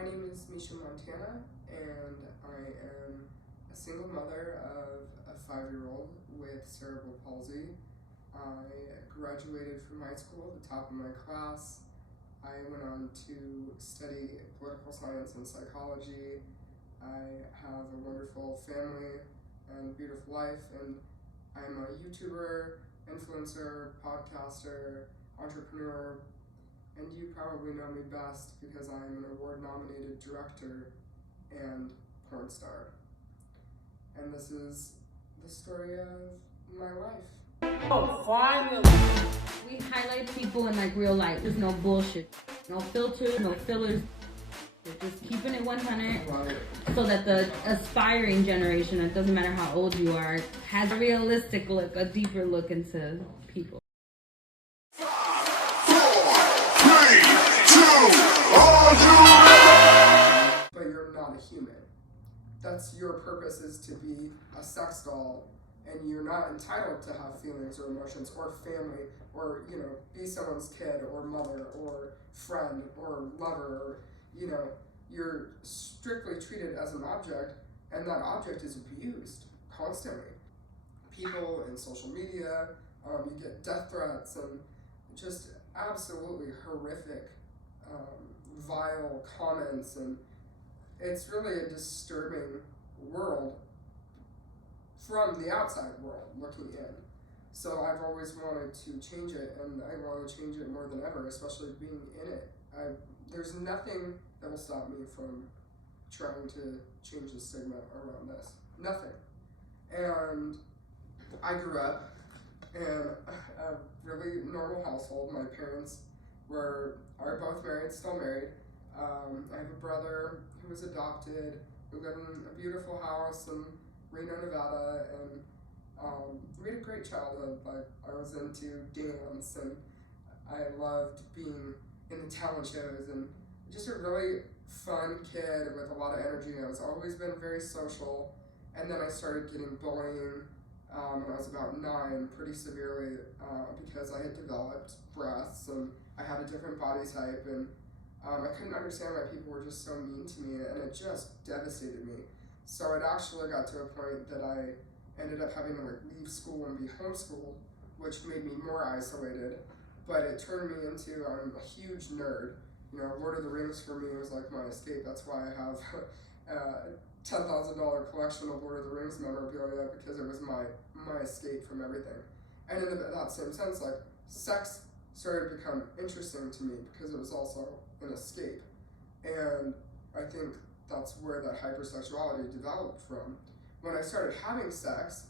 My name is Misha, and I am a single mother of a 5-year-old with cerebral palsy. I graduated from high school at the top of my class. I went on to study political science and psychology. I have a wonderful family and beautiful life, and I'm a YouTuber, influencer, podcaster, entrepreneur, and you probably know me best because I am an award-nominated director and porn star. And this is the story of my life. Oh, finally! We highlight people in like real life. There's no bullshit, no filter, no fillers. We're just keeping it 100 so that the aspiring generation, it doesn't matter how old you are, has a realistic look, a deeper look into people. 5, 4, 3, 2, are you ready? But you're not a human. That's your purpose, is to be a sex doll, and you're not entitled to have feelings or emotions or family or, be someone's kid or mother or friend or lover. You're strictly treated as an object, and that object is abused constantly. People in social media, you get death threats and just absolutely horrific, vile comments, and it's really a disturbing world from the outside world looking in. So I've always wanted to change it, and I want to change it more than ever, especially being in it. There's nothing that will stop me from trying to change the stigma around this. Nothing. And I grew up in a really normal household. My parents are both married, still married. I have a brother who was adopted, who lived in a beautiful house in Reno, Nevada, and we had a great childhood. But I was into dance, and I loved being in the talent shows, and just a really fun kid with a lot of energy. I was always been very social, and then I started getting bullying when I was about 9, pretty severely, because I had developed breasts and I had a different body type, and I couldn't understand why people were just so mean to me, and it just devastated me. So it actually got to a point that I ended up having to leave school and be homeschooled, which made me more isolated. But it turned me into, I'm a huge nerd. Lord of the Rings for me was like my escape. That's why I have a $10,000 collection of Lord of the Rings memorabilia, because it was my escape from everything. And in that same sense, sex started to become interesting to me because it was also an escape. And I think that's where that hypersexuality developed from. When I started having sex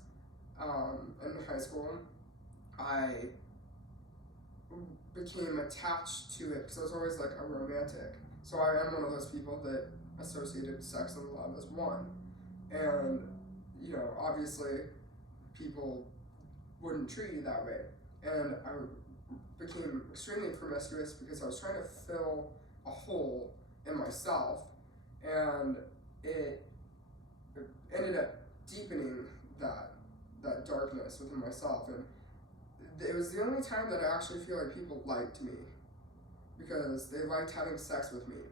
in high school, I became attached to it because I was always a romantic. So I am one of those people that associated sex and love as one. And, obviously people wouldn't treat you that way. And I became extremely promiscuous because I was trying to fill a hole in myself, and it ended up deepening that darkness within myself. And it was the only time that I actually feel like people liked me, because they liked having sex with me.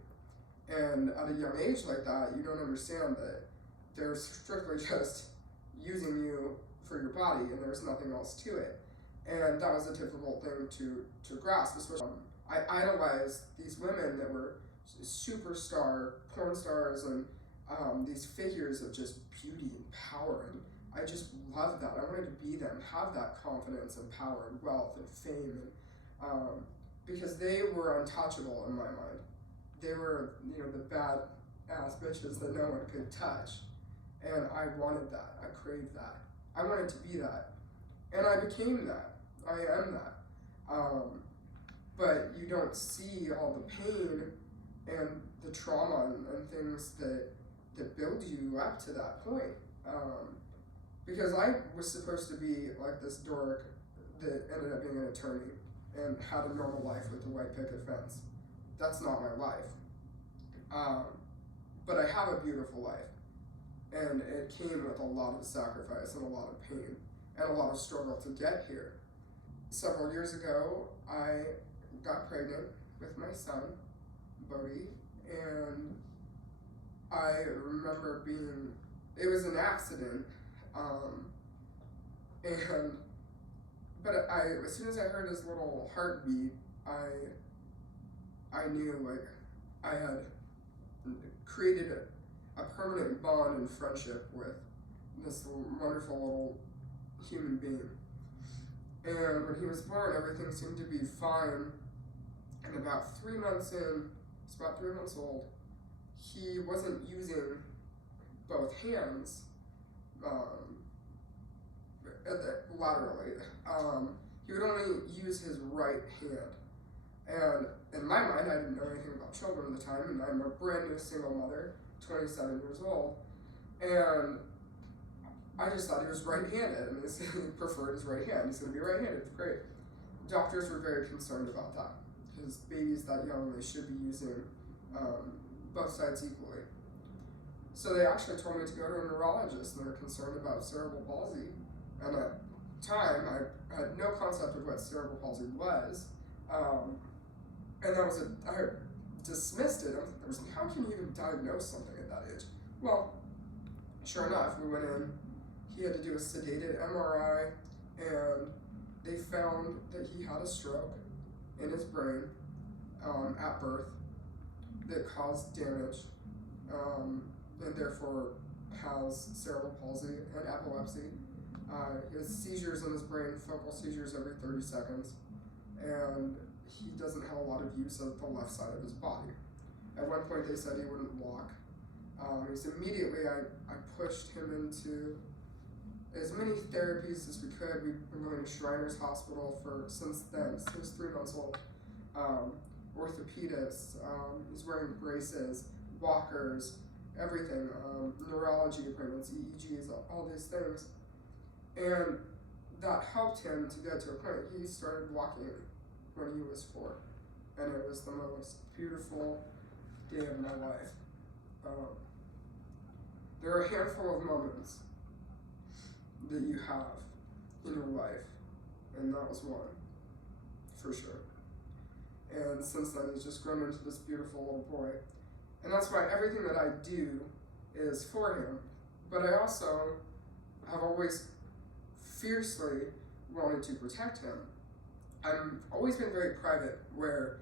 And at a young age like that, you don't understand that they're strictly just using you for your body, and there's nothing else to it. And that was a difficult thing to grasp, especially I idolized these women that were superstar porn stars, and these figures of just beauty and power, and I just loved that. I wanted to be them, have that confidence and power and wealth and fame, and because they were untouchable in my mind. They were, the bad ass bitches that no one could touch, and I wanted that. I craved that. I wanted to be that, and I became that. I am that. But you don't see all the pain and the trauma and things that build you up to that point. Because I was supposed to be like this dork that ended up being an attorney and had a normal life with a white picket fence. That's not my life. But I have a beautiful life, and it came with a lot of sacrifice and a lot of pain and a lot of struggle to get here. Several years ago, I got pregnant with my son, Bodhi, and I remember it was an accident, but as soon as I heard his little heartbeat, I knew, like, I had created a permanent bond and friendship with this wonderful little human being. And when he was born, everything seemed to be fine. And about 3 months in, he's about 3 months old, he wasn't using both hands laterally. He would only use his right hand. And in my mind, I didn't know anything about children at the time, and I'm a brand new single mother, 27 years old, and I just thought he was right-handed, and he preferred his right hand. He's going to be right-handed, great. Doctors were very concerned about that, because babies that young, they should be using both sides equally. So they actually told me to go to a neurologist, and they were concerned about cerebral palsy. And at the time, I had no concept of what cerebral palsy was. And I dismissed it. I was like, how can you even diagnose something at that age? Well, sure enough, we went in, he had to do a sedated MRI, and they found that he had a stroke in his brain at birth that caused damage, and therefore has cerebral palsy and epilepsy. He has seizures in his brain, focal seizures every 30 seconds, and he doesn't have a lot of use of the left side of his body. At one point they said he wouldn't walk. Immediately I pushed him into as many therapies as we could. We've been going to Shriners Hospital since then, since he was 3 months old. Orthopedists, he's wearing braces, walkers, everything, neurology appointments, EEGs, all these things. And that helped him to get to a point. He started walking when he was 4, and it was the most beautiful day of my life. There are a handful of moments that you have in your life, and that was one, for sure. And since then, he's just grown into this beautiful little boy. And that's why everything that I do is for him. But I also have always fiercely wanted to protect him. I've always been very private, where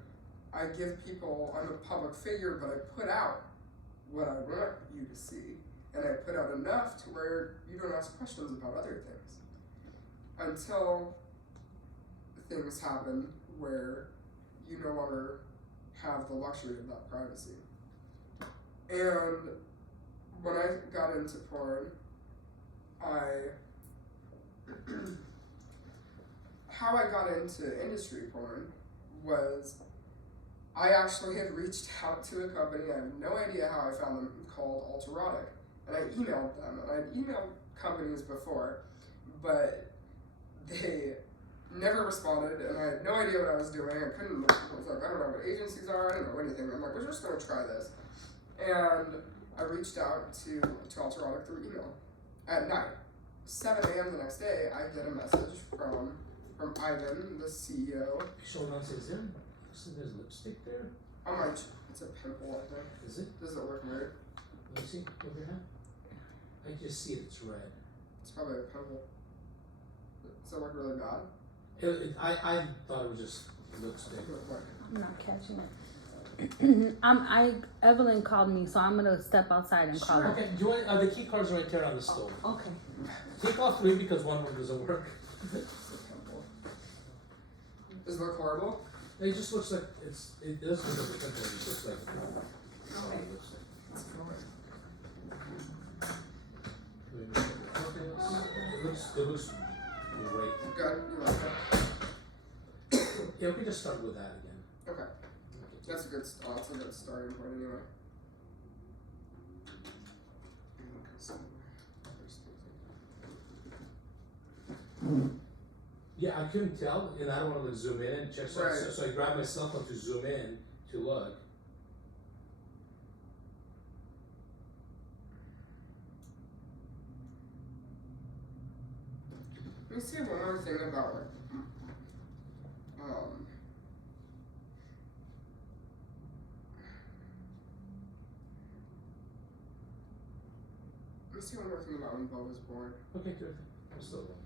I give people, I'm a public figure, but I put out what I want you to see, and I put out enough to where you don't ask questions about other things. Until things happen where you no longer have the luxury of that privacy. And when I got into porn, how I got into industry porn was I actually had reached out to a company. I have no idea how I found them, called Alterotic, and I emailed them. And I'd emailed companies before, but they never responded, and I had no idea what I was doing. I couldn't look. I was like, I don't know what agencies are. I don't know anything. I'm like, we're just going to try this. And I reached out to Alterotic through email at night. 7 a.m. the next day, I get a message from Ivan, the CEO. Showing on his in. There's lipstick there. I'm like, it's a pimple, I think. Is it? Does it look weird? Let me see. Over here. I just see it. It's red. It's probably a pimple. Does it look really bad? I thought it was just lipstick. I'm not catching it. Evelyn called me, so I'm gonna step outside and call her. Okay. Do you want, the key cards right there on the stove. Okay. Take off 3 because one of them doesn't work. Does it look horrible? It just looks like it does look like a pimple. It just like lipstick. It looks great. Good. You like it? Yeah, we can just start with that again. Okay. That's a good starting point anyway. Yeah, I couldn't tell, and I don't want to zoom in and check. So, Right. so I grabbed my cell phone to zoom in to look. Let me say one more thing about like, me see one more thing about when Bo was born. Okay, good. I'm still there.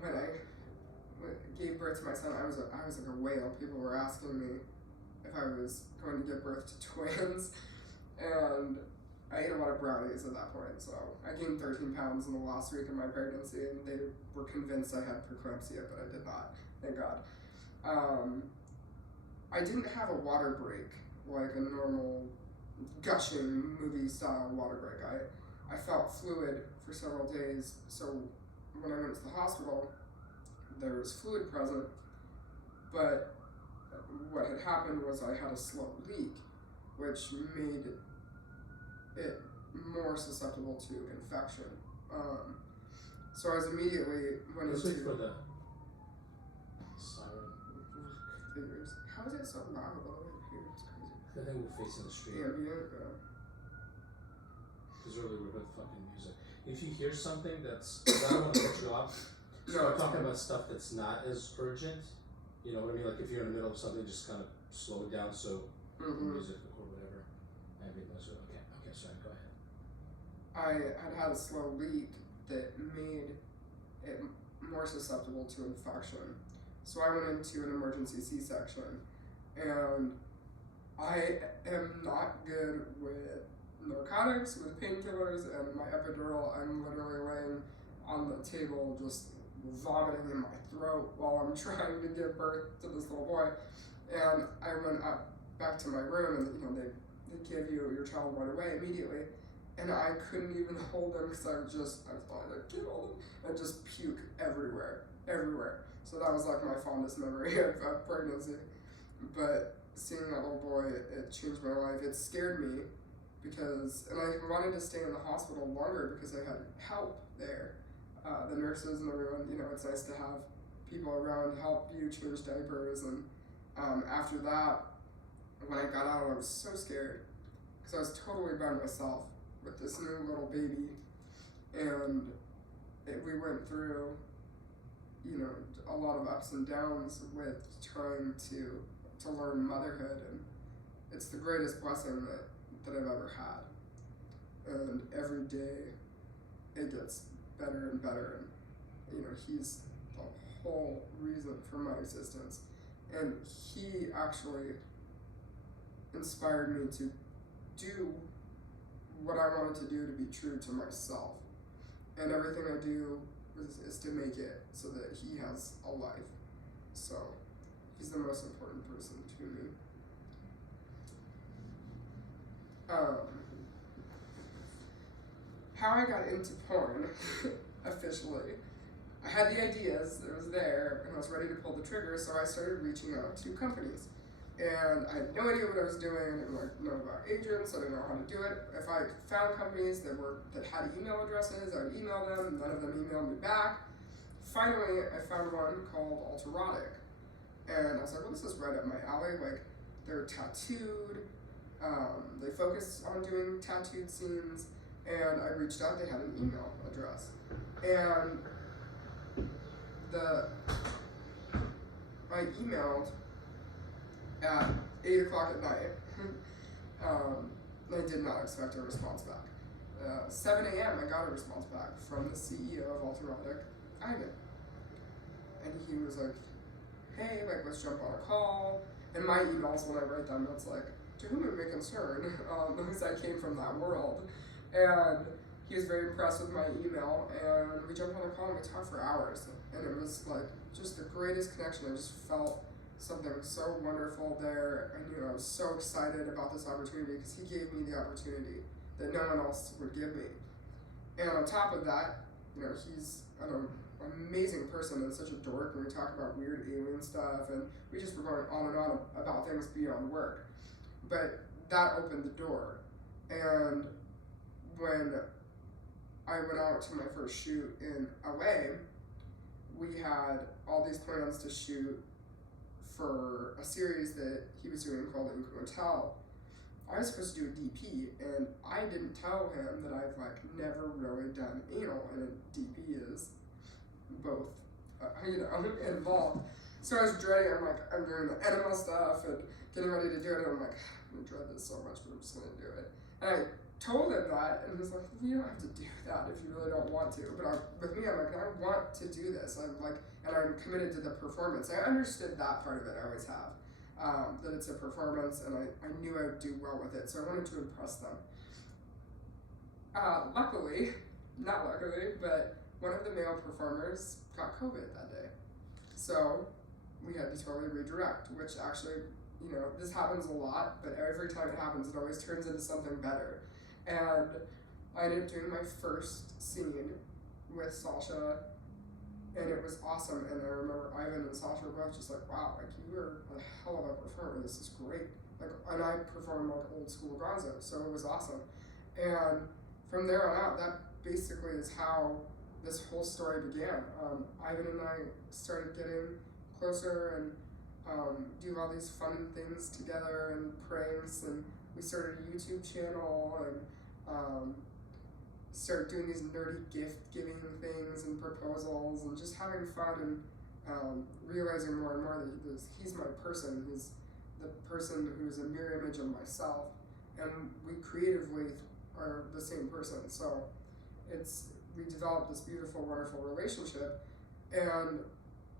When I gave birth to my son, I was like a whale. People were asking me if I was going to give birth to twins, and I ate a lot of brownies at that point. So I gained 13 pounds in the last week of my pregnancy, and they were convinced I had preeclampsia, but I did not. Thank God. I didn't have a water break like a normal gushing movie style water break. I felt fluid for several days, so when I went to the hospital, there was fluid present, but what had happened was I had a slow leak, which made it more susceptible to infection. So I was immediately went Let's wait into for the siren. figures. How is it so loud all the way here? It's crazy. I think we're facing the street. Ambient. Because earlier we heard fucking music. If you hear something that's, I don't want to cut you off. No, Start it's talking fine. about stuff that's not as urgent. You know what I mean? Like if you're in the middle of something, just kind of slow it down so music or whatever. Ambient noise. Okay, sorry, go ahead. I had a slow leak that made it more susceptible to infection. So I went into an emergency C-section, and I am not good with narcotics, with painkillers, and my epidural. I'm literally laying on the table just vomiting in my throat while I'm trying to give birth to this little boy. And I went up back to my room, and they give you your child right away immediately. And I couldn't even hold him because I thought I'd kill him and just puke everywhere. So that was like my fondest memory of pregnancy. But seeing that little boy, it changed my life. It scared me and I wanted to stay in the hospital longer because I had help there. The nurses and everyone, it's nice to have people around to help you change diapers. And after that, when I got out, I was so scared because I was totally by myself with this new little baby, and we went through, a lot of ups and downs with trying to learn motherhood, and it's the greatest blessing that I've ever had. And every day it gets better and better, and he's the whole reason for my existence. And he actually inspired me to do what I wanted to do, to be true to myself. And everything I do is to make it so that he has a life. So he's the most important person to me. How I got into porn, officially. I had the ideas, it was there, and I was ready to pull the trigger, so I started reaching out to companies. And I had no idea what I was doing. I didn't know about agents. I didn't know how to do it. If I found companies that had email addresses, I would email them. None of them emailed me back. Finally, I found one called Alterotic, and I was like, well, this is right up my alley. Like, they're tattooed. They focus on doing tattooed scenes. And I reached out. They had an email address, and I emailed at 8 o'clock at night. I did not expect a response back. 7 a.m. I got a response back from the CEO of Alterotic, Ivan. And he was like, hey, let's jump on a call. And my emails, when I write them, it's like, to whom it may concern, because I came from that world. And he was very impressed with my email, and we jumped on a call and we talked for hours. And it was like just the greatest connection. I just felt something so wonderful there, and I was so excited about this opportunity because he gave me the opportunity that no one else would give me. And on top of that, he's an amazing person and such a dork, and we talk about weird alien stuff, and we just were going on and on about things beyond work. But that opened the door, and when I went out to my first shoot in LA, we had all these plans to shoot for a series that he was doing called Incremental. I was supposed to do a DP, and I didn't tell him that I've never really done anal, and a DP is both, involved. So I was dreading, I'm doing the enema stuff and getting ready to do it, and I'm like, I'm gonna dread this so much, but I'm just gonna do it. And I told him that, and he was like, well, you don't have to do that if you really don't want to. But with me, I'm like, I want to do this. I'm like, and I'm committed to the performance. I understood that part of it, I always have. That it's a performance, and I knew I would do well with it, so I wanted to impress them. Luckily, not luckily, but one of the male performers got COVID that day. So we had to totally redirect, which actually, this happens a lot, but every time it happens, it always turns into something better. And I ended up doing my first scene with Sasha, and it was awesome. And I remember Ivan and Sasha were both just like, wow, like, you were a hell of a performer, this is great. Like, and I performed like old school gonzo, so it was awesome. And from there on out, that basically is how this whole story began. Ivan and I started getting closer and do all these fun things together and pranks, and we started a YouTube channel and started doing these nerdy gift giving things and proposals and just having fun and realizing more and more that he's my person. He's the person who's a mirror image of myself, and we creatively are the same person. So we developed this beautiful, wonderful relationship, and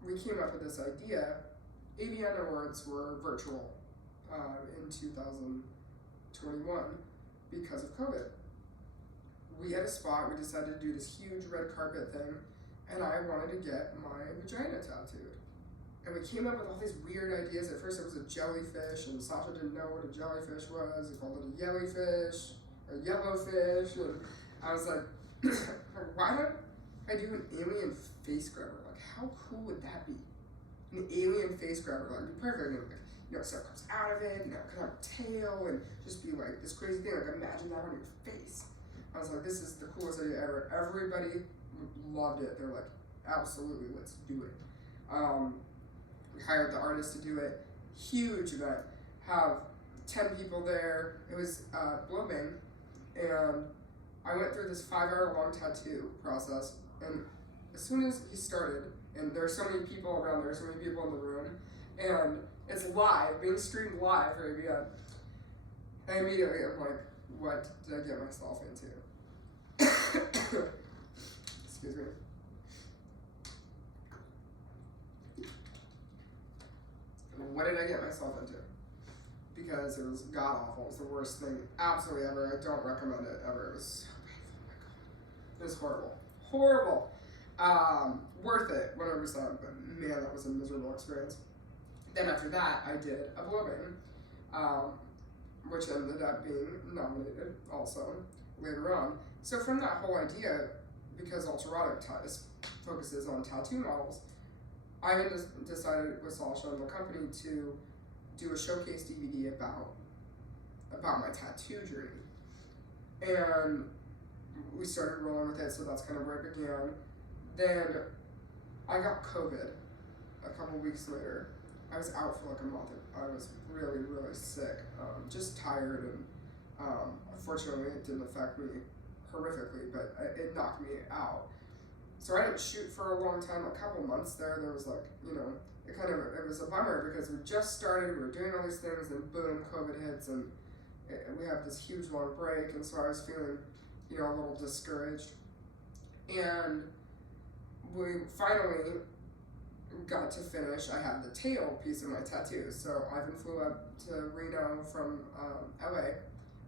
we came up with this idea. AVN Awards were virtual in 2021 because of COVID. We had a spot, we decided to do this huge red carpet thing, and I wanted to get my vagina tattooed. And we came up with all these weird ideas. At first it was a jellyfish, and Sasha didn't know what a jellyfish was. He called it a yellyfish, or yellowfish, and I was like, why don't I do an alien face grabber? Like, how cool would that be? An alien face grabber, like, be perfect. And, stuff comes out of it, could have a tail, and just be like this crazy thing. Like, imagine that on your face. I was like, this is the coolest idea ever. Everybody loved it. They're like, absolutely, let's do it. We hired the artist to do it. Huge event. Have 10 people there. It was blooming, and I went through this 5-hour long tattoo process, and as soon as he started, and there's so many people around there, so many people in the room, and it's live, being streamed live for AVN, and immediately I'm like, what did I get myself into? Excuse me. What did I get myself into? Because it was god-awful. It was the worst thing absolutely ever. I don't recommend it ever. It was so painful. Oh my god. It was horrible. Horrible. Worth it, 100%, but man, that was a miserable experience. Then after that, I did a blow-in, which ended up being nominated also later on. So from that whole idea, because Ultrarotic focuses on tattoo models, I decided with Sasha and the company to do a showcase DVD about my tattoo journey. And we started rolling with it, so that's kind of where it began. Then I got COVID a couple weeks later. I was out for like a month. I was really, really sick, just tired, and unfortunately it didn't affect me horrifically, but it knocked me out. So I didn't shoot for a long time, a couple months there. There was like, it was a bummer because we just started, we were doing all these things, and boom, COVID hits, and we have this huge long break, and so I was feeling, a little discouraged. And we finally got to finish. I had the tail piece of my tattoo, so Ivan flew up to Reno from LA.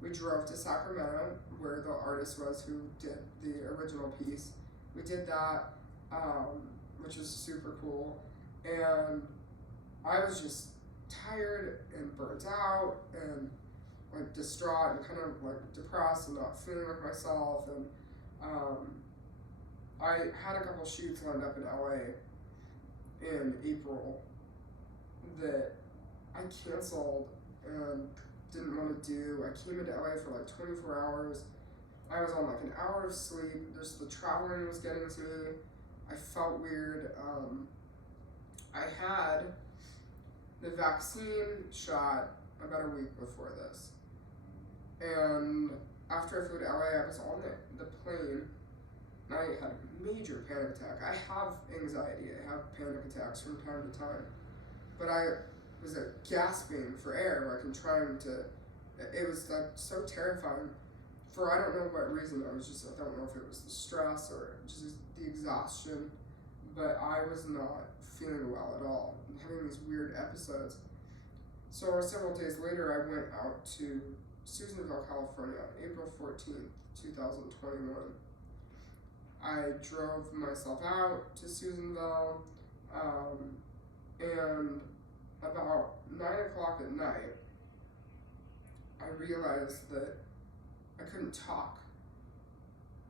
We drove to Sacramento, where the artist was who did the original piece. We did that, which was super cool, and I was just tired and burnt out and like distraught and kind of like depressed and not feeling like myself, and I had a couple shoots lined up in LA in April that I canceled and didn't want to do. I came into LA for like 24 hours. I was on like an hour of sleep. Just the traveling was getting to me. I felt weird. I had the vaccine shot about a week before this. And after I flew to LA, I was on the plane, and I had a major panic attack. I have anxiety. I have panic attacks from time to time. but I was gasping for air, like, and trying to, it was like so terrifying. For I don't know what reason, I don't know if it was the stress or just the exhaustion, but I was not feeling well at all, and having these weird episodes. So several days later, I went out to Susanville, California, April 14th, 2021. I drove myself out to Susanville, and about 9 o'clock at night, I realized that I couldn't talk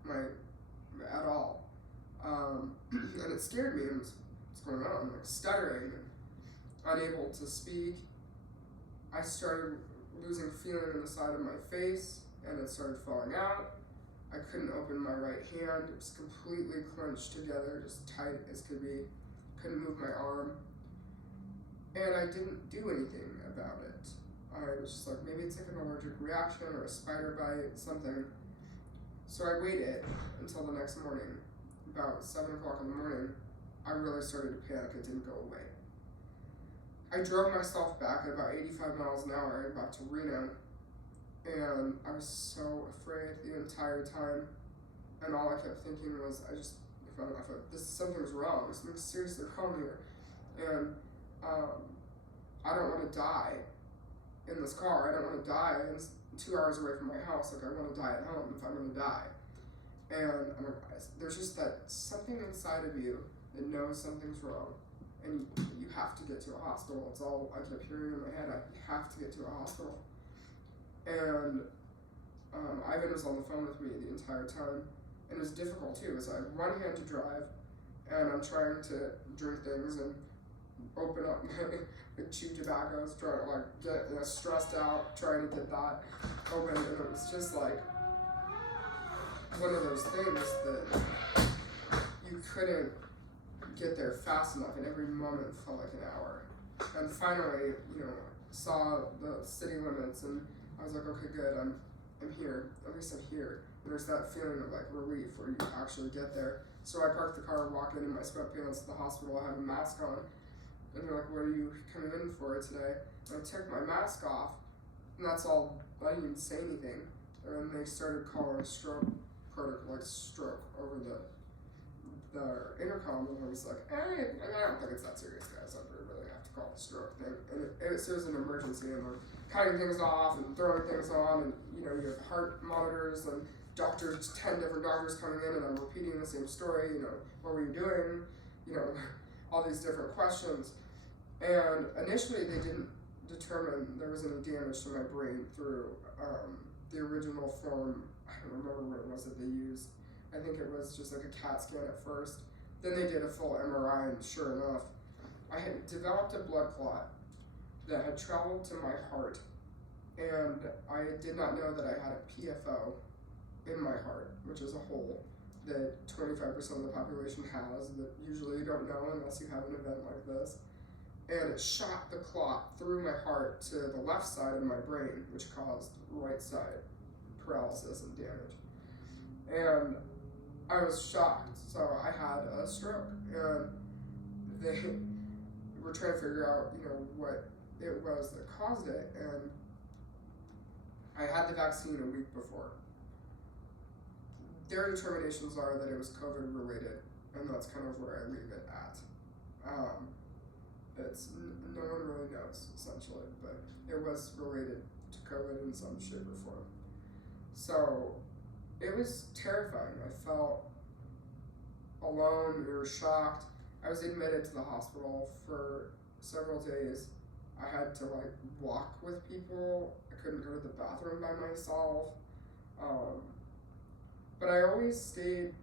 at all. And it scared me. What's going on? I'm like stuttering, unable to speak. I started losing feeling in the side of my face, and it started falling out. I couldn't open my right hand. It was completely clenched together, just tight as could be. Couldn't move my arm. And I didn't do anything about it. I was just like, maybe it's like an allergic reaction or a spider bite, something. So I waited until the next morning. About 7 o'clock in the morning, I really started to panic. It didn't go away. I drove myself back at about 85 miles an hour back to Reno, and I was so afraid the entire time. And all I kept thinking was, if something's wrong, something's seriously wrong here. And I don't want to die in this car. I don't want to die 2 hours away from my house. Like, I want to die at home if I'm going to die. And I'm like, there's just that something inside of you that knows something's wrong, and you have to get to a hospital. It's all I kept hearing in my head. I have to get to a hospital. And Ivan was on the phone with me the entire time, and it was difficult too, because I have one hand to drive, and I'm trying to drink things and open up my chew tobacco. I was trying to get stressed out, trying to get that open, and it was just like one of those things that you couldn't get there fast enough, and every moment felt like an hour. And finally, saw the city limits, and I was like, okay, good, I'm here. At least I'm here. And there's that feeling of like relief where you actually get there. So I parked the car, walked in my sweatpants to the hospital. I had a mask on, and they're like, "What are you coming in for today?" And I took my mask off, and that's all. I didn't even say anything. And then they started calling stroke protocol, like stroke over the intercom, and I was like, "Hey, I don't think it's that serious, guys. I really have to call the stroke thing." And it was an emergency, and they're cutting things off and throwing things on, and you have heart monitors and 10 different doctors coming in, and I'm repeating the same story. What were you doing? All these different questions. And initially, they didn't determine there was any damage to my brain through the original form. I don't remember what it was that they used. I think it was just like a CAT scan at first. Then they did a full MRI, and sure enough, I had developed a blood clot that had traveled to my heart, and I did not know that I had a PFO in my heart, which is a hole that 25% of the population has that usually you don't know unless you have an event like this. And it shot the clot through my heart to the left side of my brain, which caused right side paralysis and damage. And I was shocked, so I had a stroke, and they were trying to figure out, what it was that caused it, and I had the vaccine a week before. Their determinations are that it was COVID related, and that's kind of where I leave it at. No one really knows, essentially, but it was related to COVID in some shape or form. So it was terrifying. I felt alone or shocked. I was admitted to the hospital for several days. I had to walk with people. I couldn't go to the bathroom by myself. But I always stayed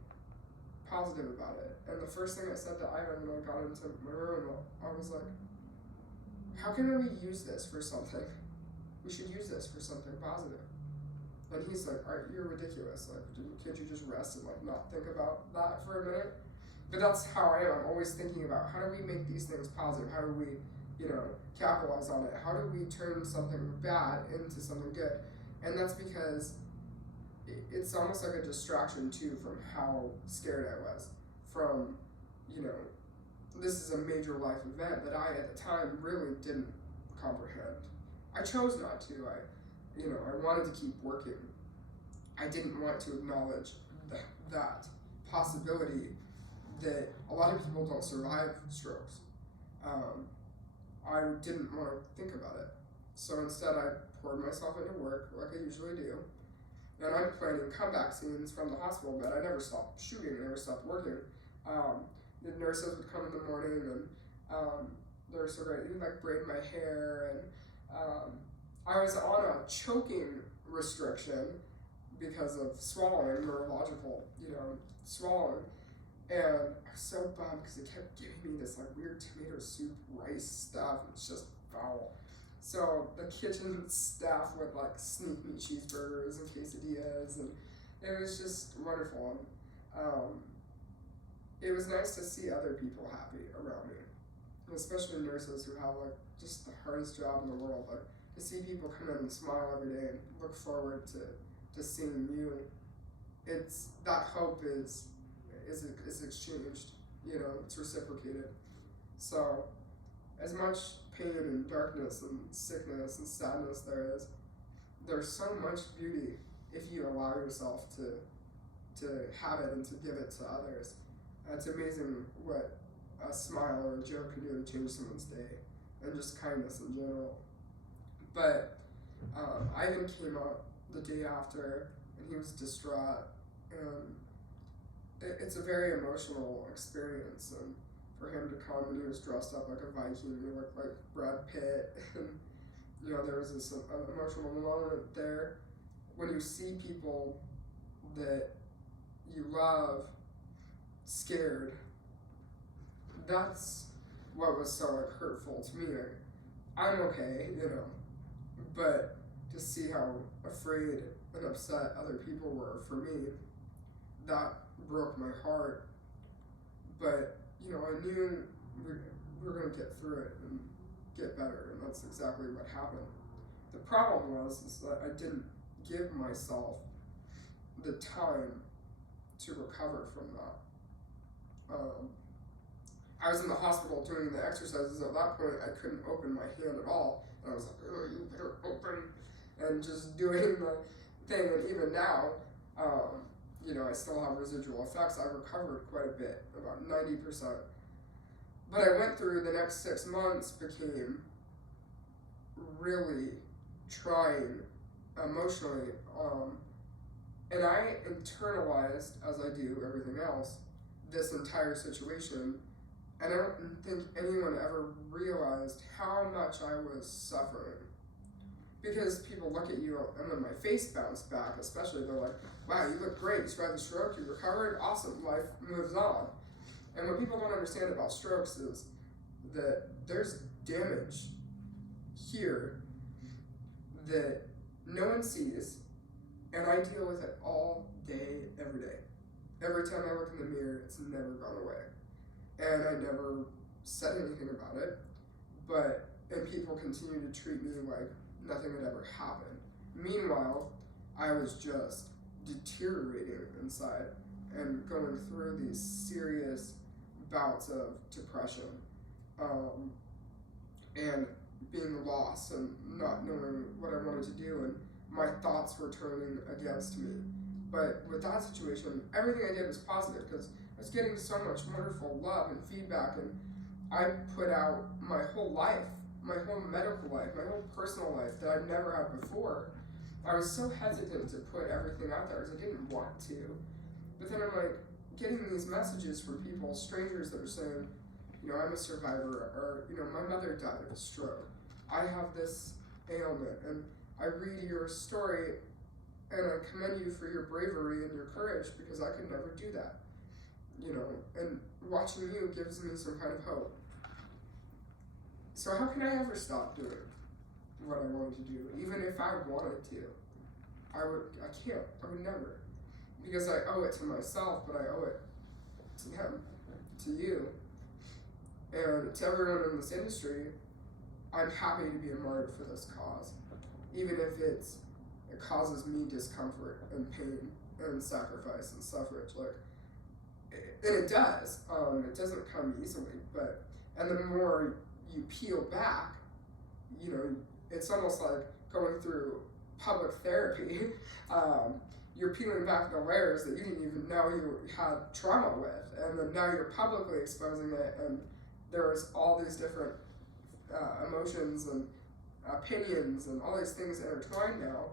positive about it. And the first thing I said to Ivan when I got into my room, I was like, how can we use this for something? We should use this for something positive. And he's like, you're ridiculous. Can't you just rest and not think about that for a minute? But that's how I am. I'm always thinking about how do we make these things positive? How do we, capitalize on it? How do we turn something bad into something good? And that's because it's almost like a distraction too from how scared I was from, this is a major life event that I, at the time, really didn't comprehend. I chose not to. I wanted to keep working. I didn't want to acknowledge that possibility that a lot of people don't survive strokes. I didn't want to think about it. So instead I poured myself into work like I usually do. And I'm planning comeback scenes from the hospital bed. I never stopped shooting, I never stopped working. The nurses would come in the morning and they were so great. They'd like braid my hair, and I was on a choking restriction because of swallowing, neurological, swallowing. And I was so bummed because they kept giving me this like weird tomato soup rice stuff. It's just foul. So the kitchen staff would like sneak me cheeseburgers and quesadillas, and it was just wonderful. And it was nice to see other people happy around me, and especially nurses who have like just the hardest job in the world. Like to see people come in and smile every day and look forward to seeing you. It's that hope is exchanged. It's reciprocated. So as much pain and darkness and sickness and sadness there's so much beauty if you allow yourself to have it and to give it to others. It's amazing what a smile or a joke can do to change someone's day, and just kindness in general. But Ivan came up the day after, and he was distraught, and it's a very emotional experience. And for him to come, and he was dressed up like a Viking, he looked like Brad Pitt, and there was this emotional moment there when you see people that you love scared. That's what was so like hurtful to me. I'm okay, but to see how afraid and upset other people were for me, that broke my heart. But I knew we were going to get through it and get better, and that's exactly what happened. The problem was that I didn't give myself the time to recover from that. I was in the hospital doing the exercises. At that point, I couldn't open my hand at all, and I was like, "Oh, you better open," and just doing the thing. And even now, I still have residual effects. I've recovered quite a bit, about 90%. But I went through the next 6 months, became really trying emotionally, and I internalized, as I do everything else, this entire situation, and I don't think anyone ever realized how much I was suffering. Because people look at you, and then my face bounced back, especially. They're like, "Wow, you look great. You survived the stroke. You recovered. Awesome. Life moves on." And what people don't understand about strokes is that there's damage here that no one sees, and I deal with it all day, every day. Every time I look in the mirror, it's never gone away. And I never said anything about it, and people continue to treat me like nothing had ever happened. Meanwhile, I was just deteriorating inside and going through these serious bouts of depression, and being lost and not knowing what I wanted to do, and my thoughts were turning against me. But with that situation, everything I did was positive because I was getting so much wonderful love and feedback, and I put out my whole life, my whole medical life, my whole personal life that I'd never had before. I was so hesitant to put everything out there because I didn't want to. But then I'm like getting these messages from people, strangers, that are saying, I'm a survivor, or, my mother died of a stroke. I have this ailment, and I read your story, and I commend you for your bravery and your courage because I could never do that. And watching you gives me some kind of hope. So how can I ever stop doing what I wanted to do, even if I wanted to? I can't. I would never. Because I owe it to myself, but I owe it to him, to you, and to everyone in this industry. I'm happy to be a martyr for this cause, even if it causes me discomfort and pain and sacrifice and suffrage. Like, and it does. It doesn't come easily, and the more you peel back, you know, it's almost like going through public therapy. You're peeling back the layers that you didn't even know you had trauma with, and then now you're publicly exposing it, and there's all these different emotions and opinions and all these things intertwined now.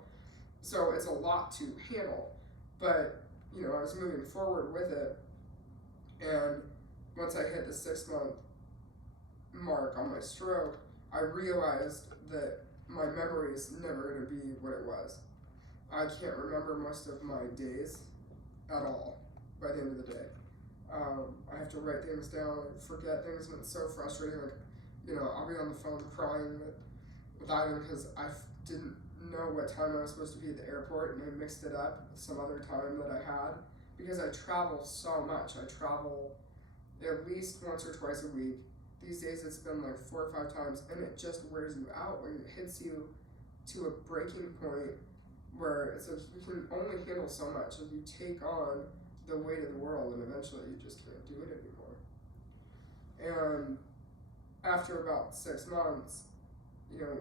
So it's a lot to handle. But, you know, I was moving forward with it, and once I hit the 6-month mark on my stroke, I realized that my memory is never going to be what it was. I can't remember most of my days at all by the end of the day. I have to write things down and forget things, and it's so frustrating. Like, you know, I'll be on the phone crying with Ivan because I didn't know what time I was supposed to be at the airport, and I mixed it up with some other time that I had because I travel so much. I travel at least once or twice a week. These days it's been like 4 or 5 times, and it just wears you out when it hits you to a breaking point where it's like you can only handle so much. If you take on the weight of the world, and eventually you just can't do it anymore. And after about 6 months, you know,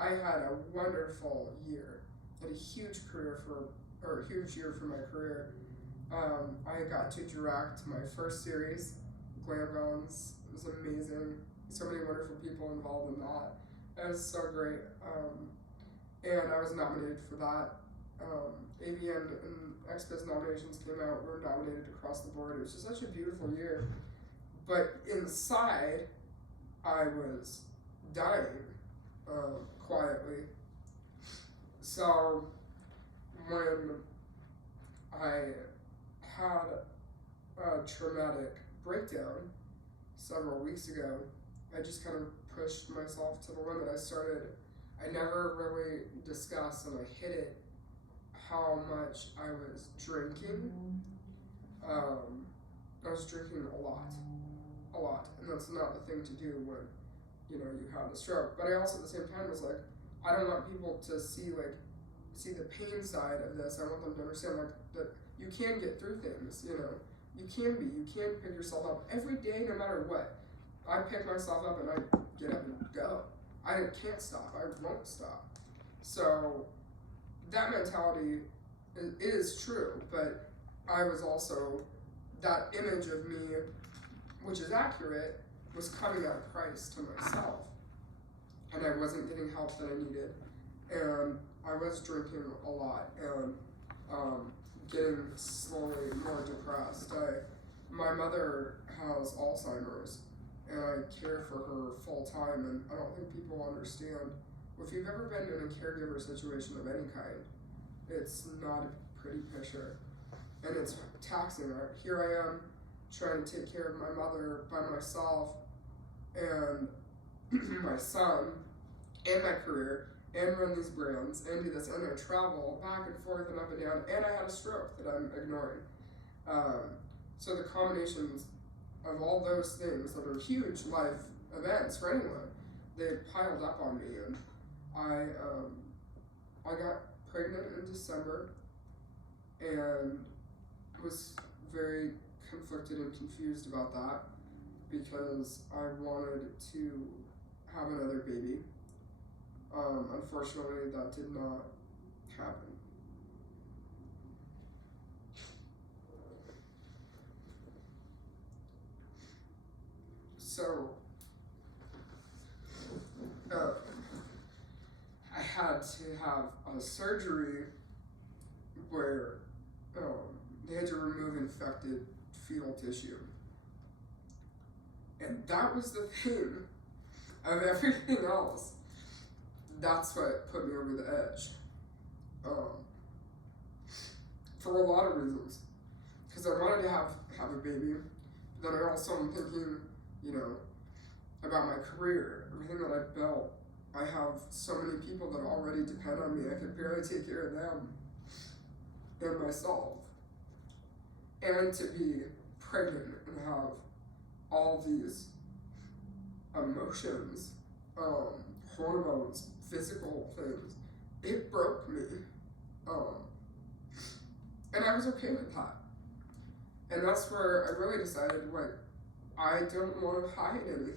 I had a wonderful year. I had a huge year for my career. I got to direct my first series, Glam Guns. It was amazing. So many wonderful people involved in that. It was so great. And I was nominated for that. AVN and XBiz nominations came out. We were nominated across the board. It was just such a beautiful year. But inside, I was dying quietly. So when I had a traumatic breakdown several weeks ago, I just kind of pushed myself to the limit. I never really discussed, and I hid it, how much I was drinking. I was drinking a lot, and that's not the thing to do when, you know, you have a stroke. But I also at the same time was like, I don't want people to see the pain side of this. I want them to understand like that you can get through things, you know. You can pick yourself up every day, no matter what. I pick myself up and I get up and go. I can't stop. I won't stop. So that mentality is true, but I was also, that image of me, which is accurate, was coming at a price to myself. And I wasn't getting help that I needed. And I was drinking a lot and getting slowly more depressed. My mother has Alzheimer's, and I care for her full time, and I don't think people understand. If you've ever been in a caregiver situation of any kind, it's not a pretty picture, and it's taxing. Here I am trying to take care of my mother by myself, and my son, and my career, and run these brands, and do this, and I travel back and forth and up and down, and I had a stroke that I'm ignoring. So the combinations of all those things that are huge life events for anyone, they piled up on me, and I got pregnant in December, and was very conflicted and confused about that, because I wanted to have another baby. Unfortunately, that did not happen. So, I had to have a surgery where they had to remove infected fetal tissue. And that was the thing of everything else. That's what put me over the edge. For a lot of reasons. Because I wanted to have a baby. But then I also am thinking, you know, about my career, everything that I've built. I have so many people that already depend on me. I can barely take care of them and myself. And to be pregnant and have all these emotions, hormones, physical things, it broke me. And I was okay with that. And that's where I really decided, like, I don't want to hide anything.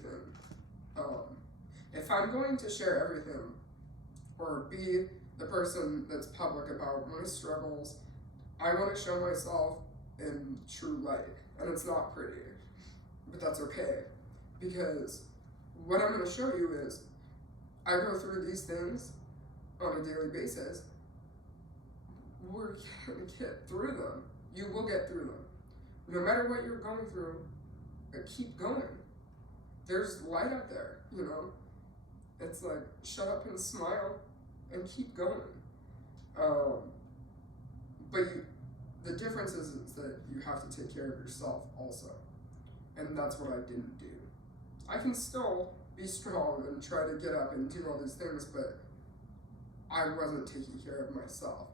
If I'm going to share everything or be the person that's public about my struggles, I want to show myself in true light. And it's not pretty, but that's okay. Because what I'm going to show you is I go through these things on a daily basis. We're going to get through them. You will get through them. No matter what you're going through, keep going. There's light out there, you know. It's like, shut up and smile and keep going. But the difference is that you have to take care of yourself also. And that's what I didn't do. I can still be strong and try to get up and do all these things, but I wasn't taking care of myself.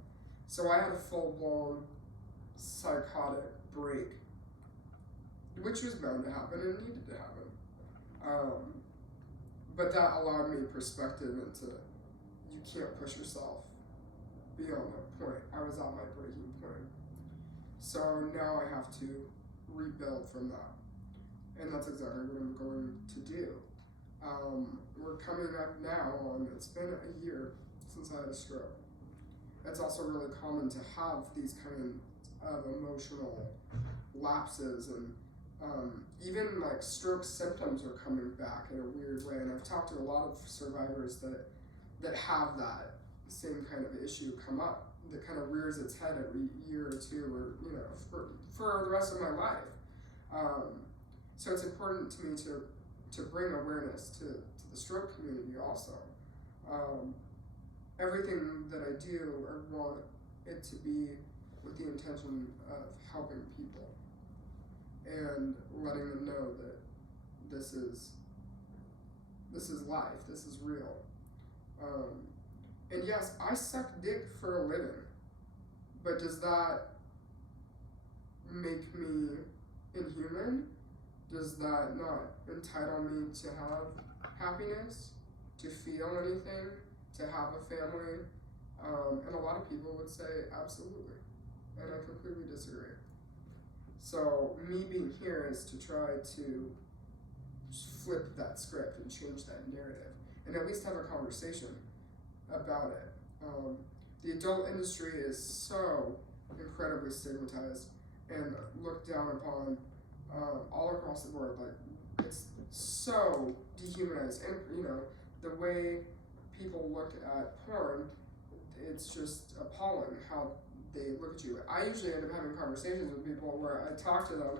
So I had a full-blown psychotic break, which was bound to happen and needed to happen. But that allowed me perspective into, you can't push yourself beyond that point. I was at my breaking point. So now I have to rebuild from that. And that's exactly what I'm going to do. We're coming up now on, it's been a year since I had a stroke. It's also really common to have these kind of emotional lapses, and even like stroke symptoms are coming back in a weird way. And I've talked to a lot of survivors that have that same kind of issue come up, that kind of rears its head every year or two, or for the rest of my life. So it's important to me to bring awareness to the stroke community also. Everything that I do, I want it to be with the intention of helping people and letting them know that this is life, this is real. And yes, I suck dick for a living, but does that make me inhuman? Does that not entitle me to have happiness, to feel anything, to have a family? And a lot of people would say absolutely, and I completely disagree. So me being here is to try to flip that script and change that narrative, and at least have a conversation about it. The adult industry is so incredibly stigmatized and looked down upon all across the board. Like, it's so dehumanized, and the way people look at porn, it's just appalling how they look at you. I usually end up having conversations with people where I talk to them,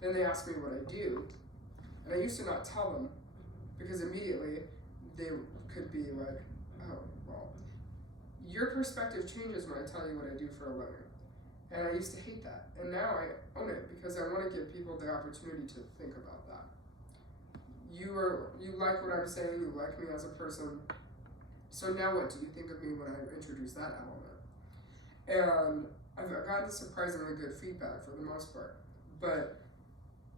then they ask me what I do, and I used to not tell them, because immediately they could be like, oh, well, your perspective changes when I tell you what I do for a living. And I used to hate that, and now I own it, because I want to give people the opportunity to think about that. You like what I'm saying, you like me as a person, so now what do you think of me when I introduce that element? And I've gotten surprisingly good feedback for the most part, but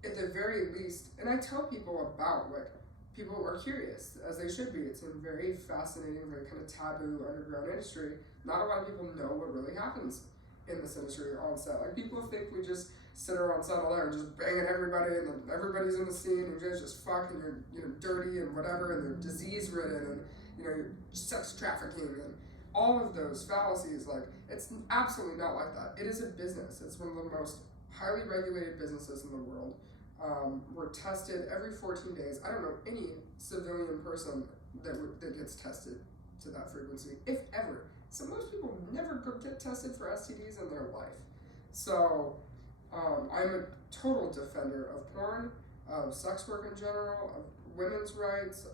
at the very least, and I tell people about, like, people are curious, as they should be. It's a very fascinating, very kind of taboo underground industry. Not a lot of people know what really happens in this industry on set. Like, people think we just sit around set all there and just banging everybody, and then everybody's in the scene, and you guys just fuck, and you're dirty and whatever, and they're disease ridden, and you're sex trafficking, and all of those fallacies. Like, it's absolutely not like that. It is a business. It's one of the most highly regulated businesses in the world. We're tested every 14 days. I don't know any civilian person that gets tested to that frequency, if ever. So most people never get tested for STDs in their life. So I'm a total defender of porn, of sex work in general, of women's rights.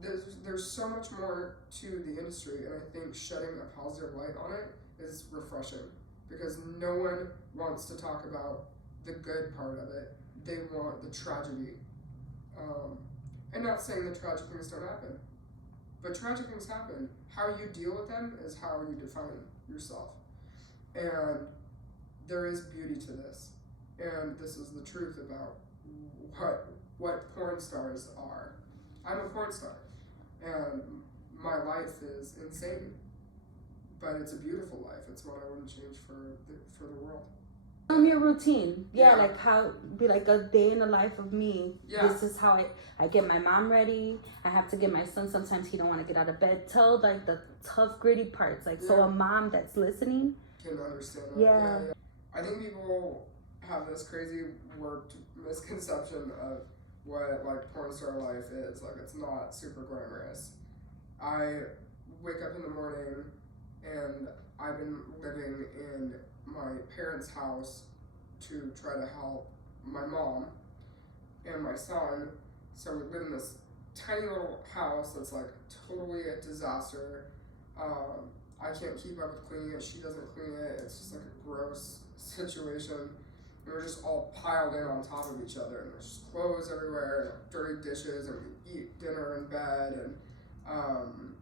There's so much more to the industry, and I think shedding a positive light on it is refreshing, because no one wants to talk about the good part of it. They want the tragedy. And not saying that tragic things don't happen, but tragic things happen. How you deal with them is how you define yourself. And there is beauty to this. And this is the truth about what porn stars are. I'm a porn star, and my life is insane, but it's a beautiful life. It's one I wouldn't change for the world. Tell me your routine. Yeah. Like how be like a day in the life of me. Yeah. This is how I get my mom ready. I have to get my son. Sometimes he don't want to get out of bed. Tell like the tough, gritty parts. Like so a mom that's listening can understand that. Yeah. I think people have this crazy warped misconception of what like porn star life is. Like it's not super glamorous. I wake up in the morning and I've been living in my parents' house to try to help my mom and my son. So we live in this tiny little house that's like totally a disaster. I can't keep up with cleaning it. She doesn't clean it. It's just like a gross situation. And we're just all piled in on top of each other, and there's just clothes everywhere, and dirty dishes, and we eat dinner in bed. And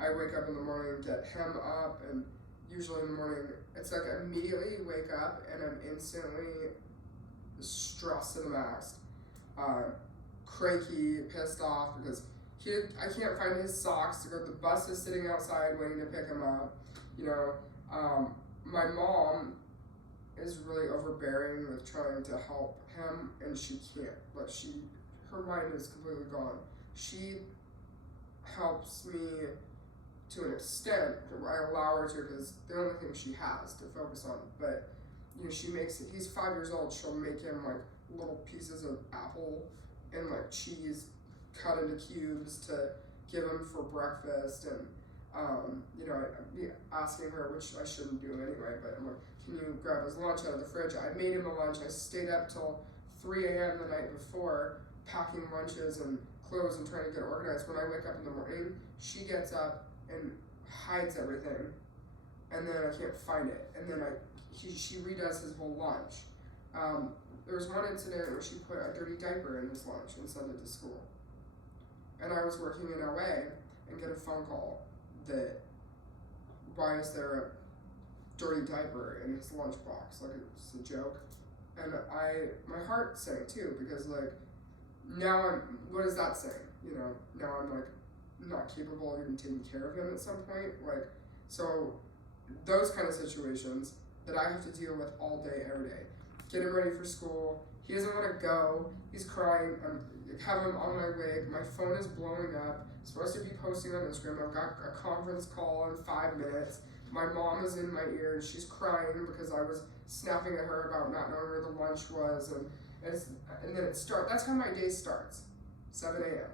I wake up in the morning, get him up, and usually in the morning, it's like immediately wake up and I'm instantly stressed to the max, cranky, pissed off because I can't find his socks to go. The bus is sitting outside waiting to pick him up. My mom is really overbearing with trying to help him, and she can't. Like her mind is completely gone. She helps me to an extent. I allow her to because the only thing she has to focus on. But she makes it. He's 5 years old. She'll make him like little pieces of apple and like cheese cut into cubes to give him for breakfast. And I'd be asking her, which I shouldn't do anyway, but I'm like, can you grab his lunch out of the fridge? I made him a lunch. I stayed up till 3 a.m. the night before packing lunches and clothes and trying to get organized. When I wake up in the morning, she gets up and hides everything, and then I can't find it. And then she redoes his whole lunch. There was one incident where she put a dirty diaper in his lunch and sent it to school. And I was working in LA and get a phone call that why is there a dirty diaper in his lunchbox? Like it's a joke. And my heart sank too, because like now what is that saying? Now I'm like not capable of even taking care of him at some point. Like, so those kind of situations that I have to deal with all day, every day. Get him ready for school. He doesn't want to go. He's crying. I have him on my wig. My phone is blowing up. I'm supposed to be posting on Instagram. I've got a conference call in 5 minutes. My mom is in my ear and she's crying because I was snapping at her about not knowing where the lunch was. And then it starts. That's how my day starts. 7 a.m.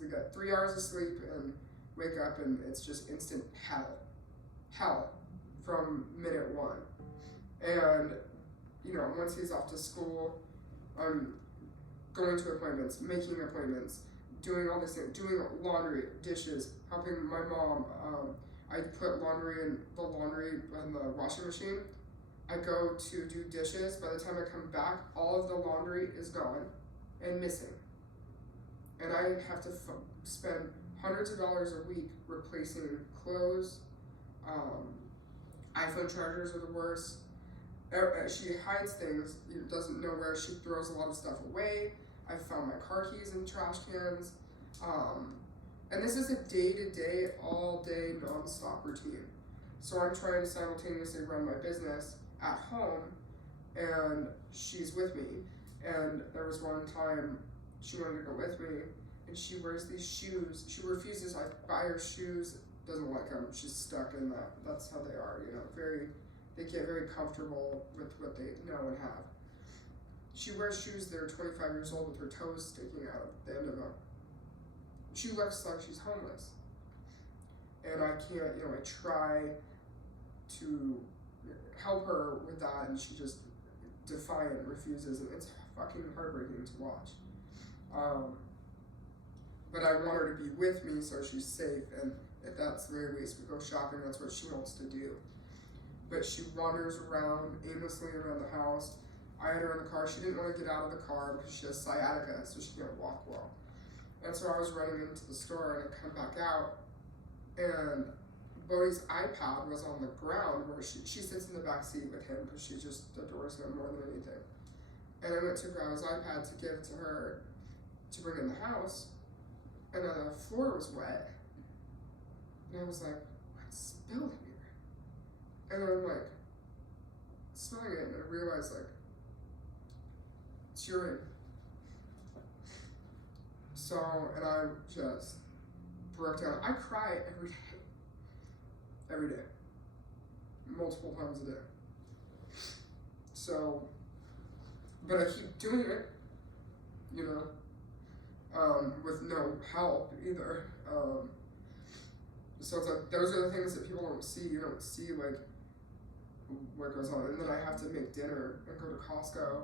We got 3 hours of sleep and wake up and it's just instant hell from minute one. And once he's off to school, I'm going to appointments, making appointments, doing all these things, doing laundry, dishes, helping my mom. I put laundry in the washing machine. I go to do dishes. By the time I come back, all of the laundry is gone and missing. And I have to spend hundreds of dollars a week replacing clothes. iPhone chargers are the worst. She hides things, doesn't know where. She throws a lot of stuff away. I found my car keys in trash cans. And this is a day-to-day, all-day, non-stop routine. So I'm trying to simultaneously run my business at home, and she's with me. And there was one time she wanted to go with me, and she wears these shoes. She refuses. I buy her shoes, doesn't like them. She's stuck in that. That's how they are, They get very comfortable with what they know and have. She wears shoes that are 25 years old with her toes sticking out at the end of them. She looks like she's homeless. And I can't, I try to help her with that, and she just defiant refuses, and it's fucking heartbreaking to watch. But I want her to be with me so she's safe, and at that very least we go shopping. That's what she wants to do. But she wanders around aimlessly around the house. I had her in the car. She didn't want to get out of the car because she has sciatica, so she can't walk well. And so I was running into the store, and I come back out, and Bodhi's iPad was on the ground where she sits in the back seat with him because she just adores him more than anything. And I went to grab his iPad to give to her to bring in the house, and the floor was wet. And I was like, what spilled here? And I'm like, smelling it, and I realized, like, it's urine. So, and I just broke down. I cry every day. Every day. Multiple times a day. So, but I keep doing it, you know, with no help either. So it's like, those are the things that people don't see. You don't see, like, what goes on. And then I have to make dinner and go to Costco,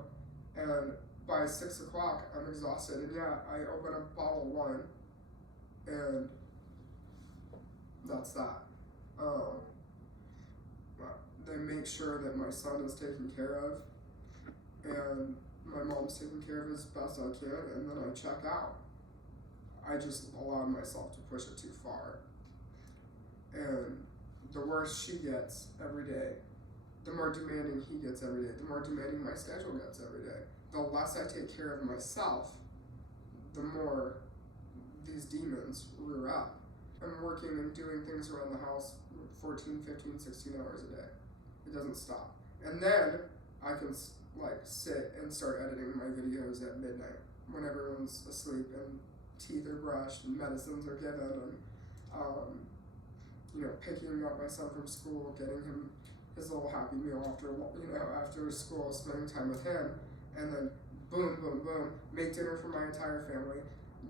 and by 6 o'clock, I'm exhausted. And yeah, I open a bottle of wine, and that's that. They make sure that my son is taken care of, and my mom's taken care of as best I can, and then I check out. I just allowed myself to push it too far. And the worse she gets every day, the more demanding he gets every day, the more demanding my schedule gets every day. The less I take care of myself, the more these demons rear up. I'm working and doing things around the house 14, 15, 16 hours a day. It doesn't stop. And then I can like sit and start editing my videos at midnight when everyone's asleep and teeth are brushed and medicines are given, and you know, picking up my son from school, getting him his little happy meal after school, spending time with him, and then boom, boom, boom, make dinner for my entire family,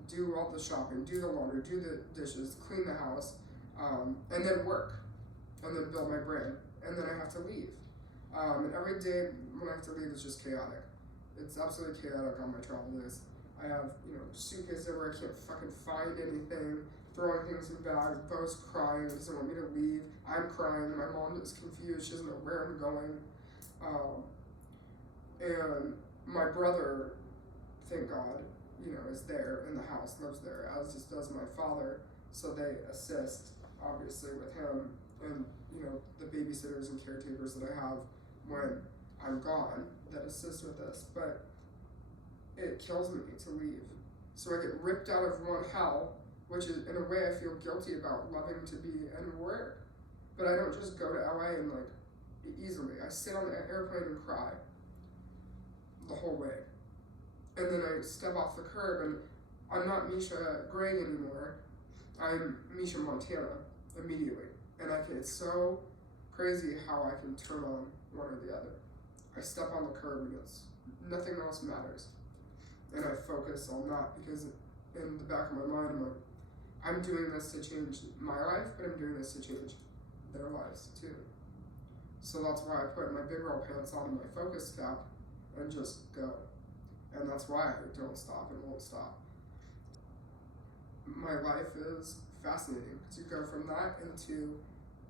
do all the shopping, do the laundry, do the dishes, clean the house, and then work, and then build my brand, and then I have to leave. And every day when I have to leave, it's just chaotic. It's absolutely chaotic on my travel days. I have, suitcases everywhere, I can't fucking find anything, throwing things in bags, Bo's crying, doesn't want me to leave, I'm crying, my mom is confused, she doesn't know where I'm going. And my brother, thank God, is there in the house, lives there, as just does my father, so they assist, obviously, with him, and, the babysitters and caretakers that I have when I'm gone that assist with this, but it kills me to leave. So I get ripped out of one hell, which is, in a way, I feel guilty about loving to be anywhere, but I don't just go to LA and, easily. I sit on the airplane and cry the whole way. And then I step off the curb, and I'm not Misha Gray anymore. I'm Misha Montana immediately. And it's so crazy how I can turn on one or the other. I step on the curb, and nothing else matters. And I focus on that, because in the back of my mind, I'm like, I'm doing this to change my life, but I'm doing this to change their lives too. So that's why I put my big girl pants on and my focus cap and just go. And that's why I don't stop and won't stop. My life is fascinating to go from that into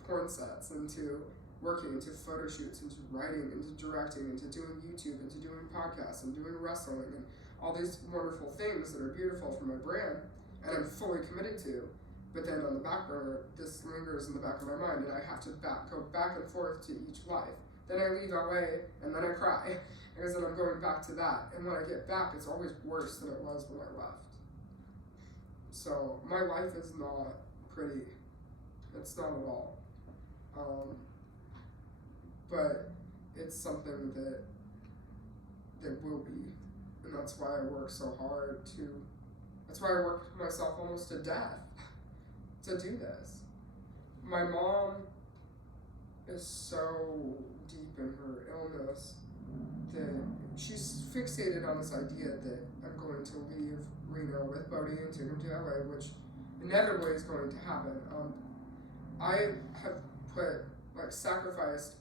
porn sets, into working, into photo shoots, into writing, into directing, into doing YouTube, into doing podcasts, and doing wrestling, and all these wonderful things that are beautiful for my brand, and I'm fully committed to. But then on the back burner, this lingers in the back of my mind, and I have to go back and forth to each life. Then I leave LA, and then I cry, because then I'm going back to that. And when I get back, it's always worse than it was when I left. So my life is not pretty. It's not at all. But it's something that will be. And that's why I work so hard that's why I work myself almost to death to do this. My mom is so deep in her illness that she's fixated on this idea that I'm going to leave Reno with Bodie and take him to LA, which inevitably is going to happen. I have sacrificed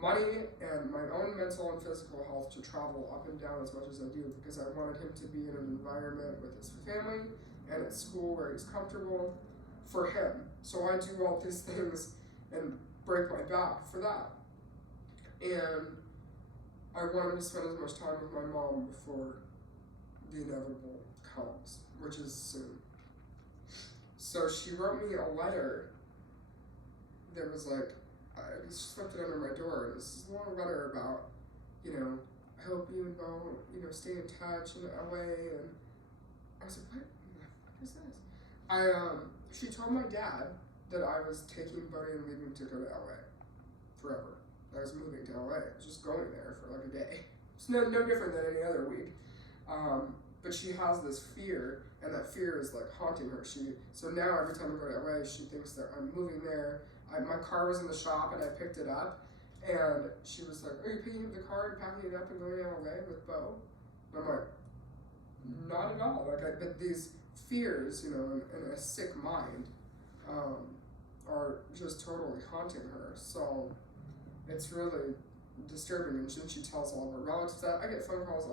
money and my own mental and physical health to travel up and down as much as I do, because I wanted him to be in an environment with his family and at school where he's comfortable for him. So I do all these things and break my back for that. And I want him to spend as much time with my mom before the inevitable comes, which is soon. So she wrote me a letter that was I just slipped it under my door. It was a long letter about, I hope you and Bo, stay in touch in LA. And I was like, what the fuck is this? She told my dad that I was taking Bodie and leaving to go to LA forever. I was moving to LA, just going there for like a day. It's no different than any other week. But she has this fear, and that fear is like haunting her. So now every time I go to LA, she thinks that I'm moving there. My car was in the shop, and I picked it up, and she was like, "Are you picking up the car and packing it up and going to LA with Bo?" And I'm like, "Not at all." But these fears, you know, in a sick mind, are just totally haunting her. So it's really disturbing. And then she tells all of her relatives that. I get phone calls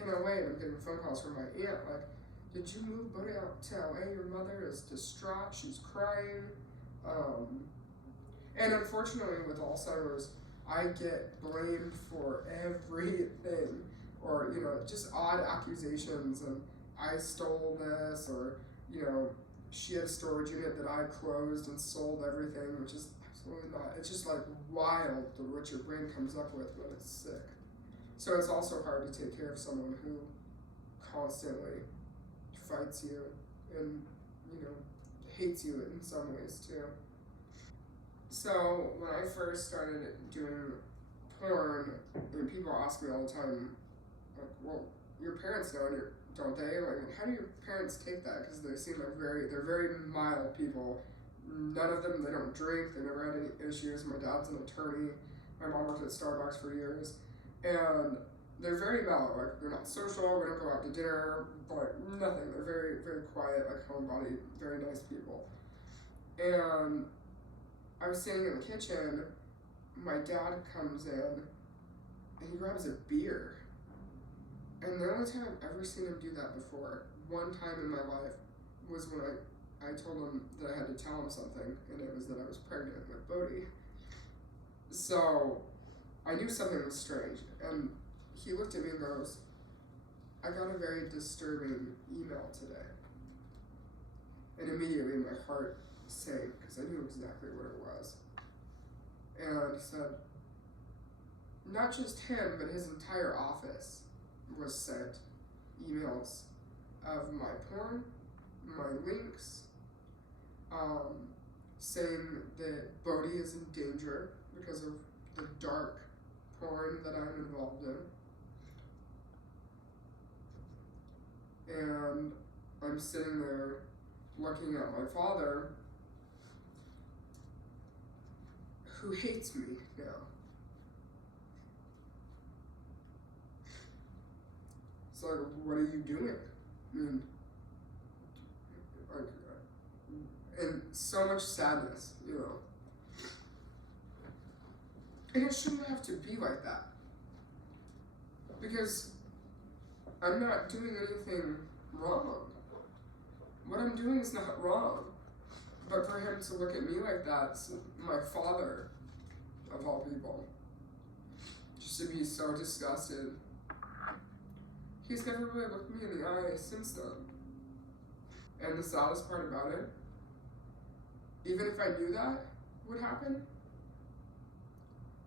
in LA, and I'm getting phone calls from my aunt like, "Did you move Bodhi out to LA? Your mother is distraught. She's crying." And unfortunately, with Alzheimer's, I get blamed for everything, or you know, just odd accusations, and I stole this, or you know, she had a storage unit that I closed and sold everything, which is absolutely not. It's just like wild what your brain comes up with when it's sick. So it's also hard to take care of someone who constantly fights you and, you know, hates you in some ways too. So when I first started doing porn, and people ask me all the time, like, "Well, your parents know, don't they? Like, how do your parents take that? Because they seem like they're very mild people. None of them, they don't drink. They never had any issues. My dad's an attorney. My mom worked at Starbucks for years, and they're very mellow. Like, they're not social. We don't go out to dinner, but nothing. They're very, very quiet, like homebody, very nice people." And I was sitting in the kitchen. My dad comes in, and he grabs a beer. And the only time I've ever seen him do that before, one time in my life, was when I told him that I had to tell him something, and it was that I was pregnant with Bodhi. So I knew something was strange, and he looked at me and goes, "I got a very disturbing email today." And immediately my heart sank, because I knew exactly what it was. And he said, not just him, but his entire office was sent emails of my porn, my links, saying that Bodhi is in danger because of the dark porn that I'm involved in. And I'm sitting there looking at my father, who hates me now. It's like, what are you doing? I mean, like, and so much sadness, you know. And it shouldn't have to be like that, because I'm not doing anything wrong. What I'm doing is not wrong. But for him to look at me like that, my father, of all people, just to be so disgusted, he's never really looked me in the eye since then. And the saddest part about it, even if I knew that would happen,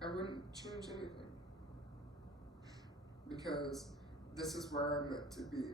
I wouldn't change anything. Because this is where I'm meant to be.